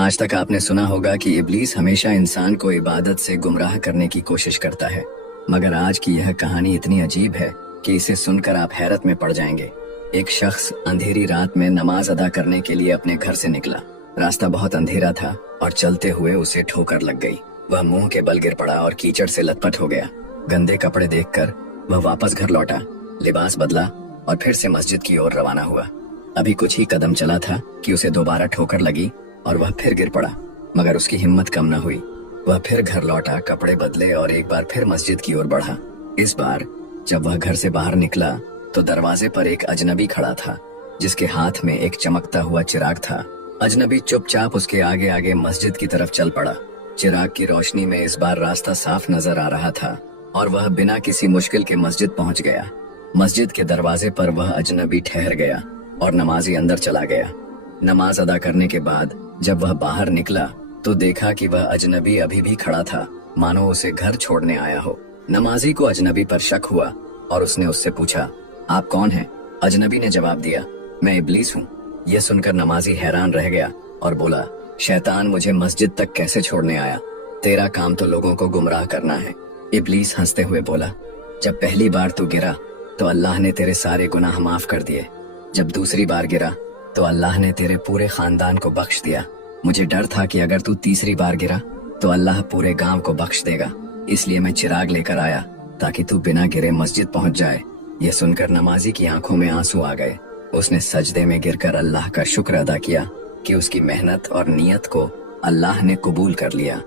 आज तक आपने सुना होगा कि इब्लीस हमेशा इंसान को इबादत से गुमराह करने की कोशिश करता है, मगर आज की यह कहानी इतनी अजीब है कि इसे सुनकर आप हैरत में पड़ जाएंगे। एक शख्स अंधेरी रात में नमाज अदा करने के लिए अपने घर से निकला। रास्ता बहुत अंधेरा था और चलते हुए उसे ठोकर लग गई। वह मुंह के बल गिर पड़ा और कीचड़ से लथपथ हो गया। गंदे कपड़े देखकर वह वापस घर लौटा, लिबास बदला और फिर से मस्जिद की ओर रवाना हुआ। अभी कुछ ही कदम चला था कि उसे दोबारा ठोकर लगी और वह फिर गिर पड़ा, मगर उसकी हिम्मत कम न हुई। वह फिर घर लौटा, कपड़े बदले और एक बार फिर मस्जिद की ओर बढ़ा। इस बार जब वह घर से बाहर निकला तो दरवाजे पर एक अजनबी खड़ा था, जिसके हाथ में एक चमकता हुआ चिराग था। अजनबी चुपचाप उसके आगे आगे मस्जिद की तरफ चल पड़ा। चिराग की रोशनी में इस बार रास्ता साफ नजर आ रहा था और वह बिना किसी मुश्किल के मस्जिद पहुंच गया। मस्जिद के दरवाजे पर वह अजनबी ठहर गया और नमाजी अंदर चला गया। नमाज अदा करने के बाद जब वह बाहर निकला तो देखा कि वह अजनबी अभी भी खड़ा था, मानो उसे घर छोड़ने आया हो। नमाजी को अजनबी पर शक हुआ और उसने उससे पूछा, आप कौन हैं? अजनबी ने जवाब दिया, मैं इब्लीस हूँ। यह सुनकर नमाजी हैरान रह गया और बोला, शैतान मुझे मस्जिद तक कैसे छोड़ने आया? तेरा काम तो लोगों को गुमराह करना है। इब्लीस हंसते हुए बोला, जब पहली बार तू गिरा तो अल्लाह ने तेरे सारे गुनाह माफ कर दिए। जब दूसरी बार गिरा तो अल्लाह ने तेरे पूरे खानदान को बख्श दिया। मुझे डर था कि अगर तू तीसरी बार गिरा तो अल्लाह पूरे गांव को बख्श देगा, इसलिए मैं चिराग लेकर आया ताकि तू बिना गिरे मस्जिद पहुंच जाए। यह सुनकर नमाजी की आंखों में आंसू आ गए। उसने सजदे में गिरकर अल्लाह का शुक्र अदा किया कि उसकी मेहनत और नियत को अल्लाह ने कबूल कर लिया।